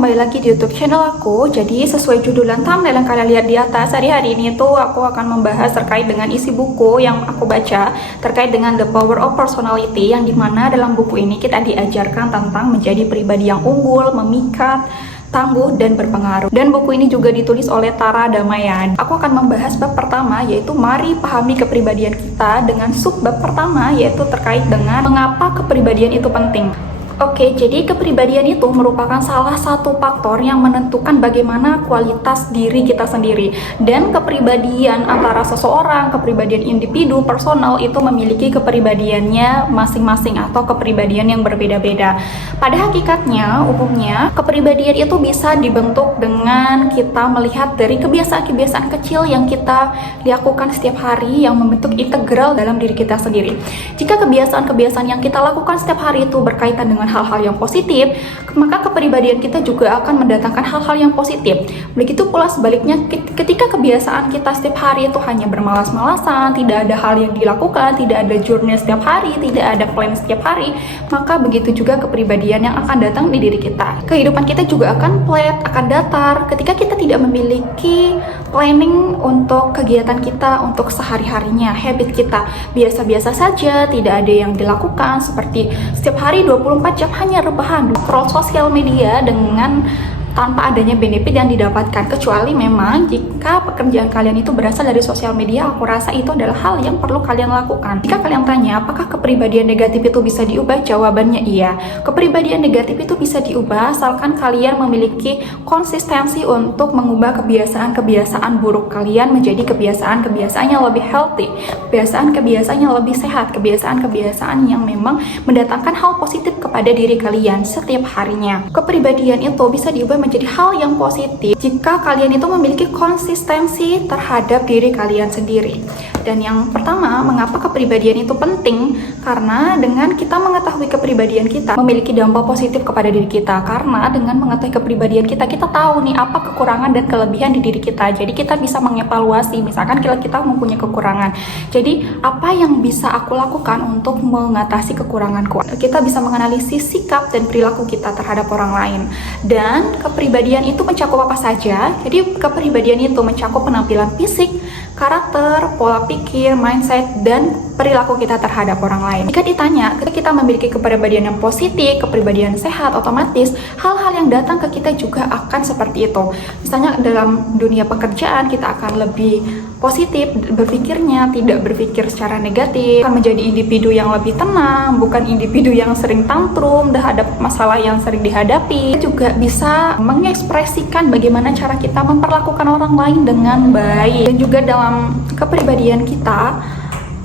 kembali lagi di YouTube channel aku. Jadi sesuai judul dan thumbnail yang kalian lihat di atas, hari ini tuh aku akan membahas terkait dengan isi buku yang aku baca terkait dengan The Power of Personality, yang dimana dalam buku ini kita diajarkan tentang menjadi pribadi yang unggul, memikat, tangguh, dan berpengaruh. Dan buku ini juga ditulis oleh Tara Damayan. Aku akan membahas bab pertama, yaitu mari pahami kepribadian kita, dengan sub bab pertama yaitu terkait dengan mengapa kepribadian itu penting. Oke, jadi kepribadian itu merupakan salah satu faktor yang menentukan bagaimana kualitas diri kita sendiri. Dan kepribadian antara seseorang, kepribadian individu, personal itu memiliki kepribadiannya masing-masing atau kepribadian yang berbeda-beda. Pada hakikatnya, umumnya kepribadian itu bisa dibentuk dengan kita melihat dari kebiasaan-kebiasaan kecil yang kita lakukan setiap hari yang membentuk integral dalam diri kita sendiri. Jika kebiasaan-kebiasaan yang kita lakukan setiap hari itu berkaitan dengan hal-hal yang positif, maka kepribadian kita juga akan mendatangkan hal-hal yang positif. Begitu pula sebaliknya, ketika kebiasaan kita setiap hari itu hanya bermalas-malasan, tidak ada hal yang dilakukan, tidak ada journey setiap hari, tidak ada plan setiap hari, maka begitu juga kepribadian yang akan datang di diri kita. Kehidupan kita juga akan flat, akan datar ketika kita tidak memiliki planning untuk kegiatan kita, untuk sehari-harinya. Habit kita biasa-biasa saja, tidak ada yang dilakukan, seperti setiap hari 24 jam hanya rebahan, scroll sosial media dengan tanpa adanya benefit yang didapatkan. Kecuali memang jika pekerjaan kalian itu berasal dari sosial media, aku rasa itu adalah hal yang perlu kalian lakukan. Jika kalian tanya apakah kepribadian negatif itu bisa diubah, jawabannya iya. Kepribadian negatif itu bisa diubah asalkan kalian memiliki konsistensi untuk mengubah kebiasaan-kebiasaan buruk kalian menjadi kebiasaan-kebiasaan yang lebih healthy, kebiasaan-kebiasaan yang lebih sehat, kebiasaan-kebiasaan yang memang mendatangkan hal positif kepada diri kalian setiap harinya. Kepribadian itu bisa diubah menjadi hal yang positif jika kalian itu memiliki konsistensi terhadap diri kalian sendiri. Dan yang pertama, mengapa kepribadian itu penting? Karena dengan kita mengetahui kepribadian kita memiliki dampak positif kepada diri kita. Karena dengan mengetahui kepribadian kita, kita tahu nih apa kekurangan dan kelebihan di diri kita. Jadi kita bisa mengevaluasi, misalkan kita mempunyai kekurangan, jadi apa yang bisa aku lakukan untuk mengatasi kekuranganku. Kita bisa menganalisis sikap dan perilaku kita terhadap orang lain. Dan kepribadian itu mencakup apa saja? Jadi kepribadian itu mencakup penampilan fisik, karakter, pola pikir, mindset, dan perilaku kita terhadap orang lain. Jika ditanya, ketika kita memiliki kepribadian yang positif, kepribadian sehat, otomatis hal-hal yang datang ke kita juga akan seperti itu. Misalnya dalam dunia pekerjaan, kita akan lebih positif berpikirnya, tidak berpikir secara negatif, akan menjadi individu yang lebih tenang, bukan individu yang sering tantrum terhadap masalah yang sering dihadapi. Juga bisa mengekspresikan bagaimana cara kita memperlakukan orang lain dengan baik. Dan juga dalam kepribadian kita,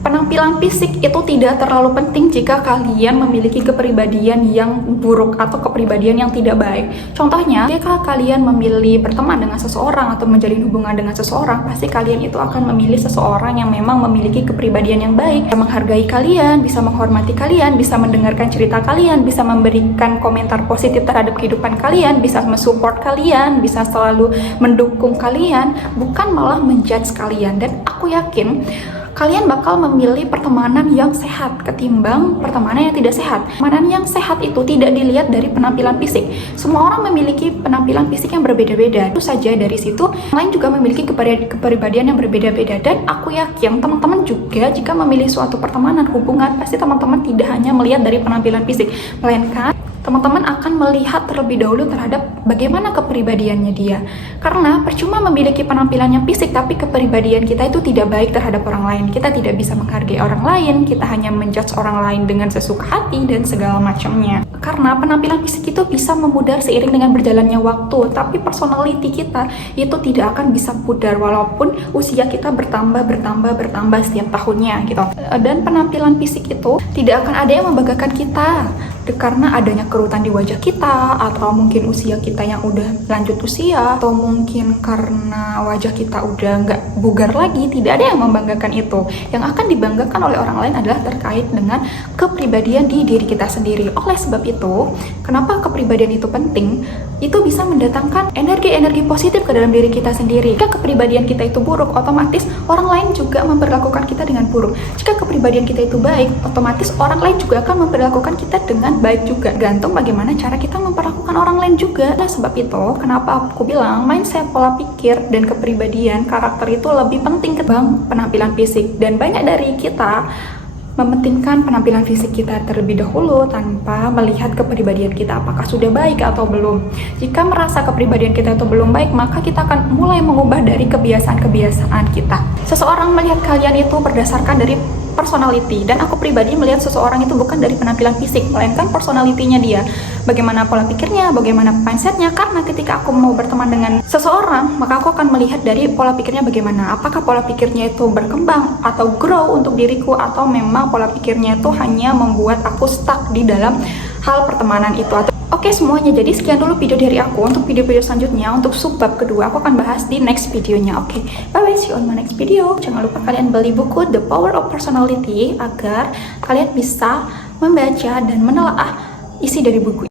penampilan fisik itu tidak terlalu penting jika kalian memiliki kepribadian yang buruk atau kepribadian yang tidak baik. Contohnya, jika kalian memilih berteman dengan seseorang atau menjalin hubungan dengan seseorang, pasti kalian itu akan memilih seseorang yang memang memiliki kepribadian yang baik, yang menghargai kalian, bisa menghormati kalian, bisa mendengarkan cerita kalian, bisa memberikan komentar positif terhadap kehidupan kalian, bisa mensupport kalian, bisa selalu mendukung kalian, bukan malah menjudge kalian. Dan aku yakin kalian bakal memilih pertemanan yang sehat ketimbang pertemanan yang tidak sehat. Pertemanan yang sehat itu tidak dilihat dari penampilan fisik. Semua orang memiliki penampilan fisik yang berbeda-beda. Itu saja dari situ, lain juga memiliki kepribadian yang berbeda-beda. Dan aku yakin teman-teman juga jika memilih suatu pertemanan, hubungan, pasti teman-teman tidak hanya melihat dari penampilan fisik, melainkan teman-teman akan melihat terlebih dahulu terhadap bagaimana kepribadiannya dia. Karena percuma memiliki penampilan yang fisik tapi kepribadian kita itu tidak baik terhadap orang lain. Kita tidak bisa menghargai orang lain, kita hanya menjudge orang lain dengan sesuka hati dan segala macamnya. Karena penampilan fisik itu bisa memudar seiring dengan berjalannya waktu, tapi personality kita itu tidak akan bisa pudar walaupun usia kita bertambah setiap tahunnya gitu. Dan penampilan fisik itu tidak akan ada yang membanggakan kita karena adanya kerutan di wajah kita, atau mungkin usia kita yang udah lanjut usia, atau mungkin karena wajah kita udah nggak bugar lagi. Tidak ada yang membanggakan itu. Yang akan dibanggakan oleh orang lain adalah terkait dengan kepribadian di diri kita sendiri. Oleh sebab itu, kenapa kepribadian itu penting? Itu bisa mendatangkan energi-energi positif ke dalam diri kita sendiri. Jika kepribadian kita itu buruk, otomatis orang lain juga memperlakukan kita dengan buruk. Jika kepribadian kita itu baik, otomatis orang lain juga akan memperlakukan kita dengan sebenarnya baik juga, gantung bagaimana cara kita memperlakukan orang lain juga. Nah, sebab itu kenapa aku bilang mindset, pola pikir, dan kepribadian karakter itu lebih penting ketimbang penampilan fisik. Dan banyak dari kita mementingkan penampilan fisik kita terlebih dahulu tanpa melihat kepribadian kita apakah sudah baik atau belum. Jika merasa kepribadian kita itu belum baik, maka kita akan mulai mengubah dari kebiasaan-kebiasaan kita. Seseorang melihat kalian itu berdasarkan dari personality, dan aku pribadi melihat seseorang itu bukan dari penampilan fisik, melainkan personality-nya dia, bagaimana pola pikirnya, bagaimana mindset-nya. Karena ketika aku mau berteman dengan seseorang, maka aku akan melihat dari pola pikirnya bagaimana, apakah pola pikirnya itu berkembang atau grow untuk diriku, atau memang pola pikirnya itu hanya membuat aku stuck di dalam hal pertemanan itu. Oke semuanya, jadi sekian dulu video dari aku. Untuk video-video selanjutnya, untuk subbab kedua, aku akan bahas di next videonya. Oke, bye-bye, see you on my next video. Jangan lupa kalian beli buku The Power of Personality agar kalian bisa membaca dan menelaah isi dari buku.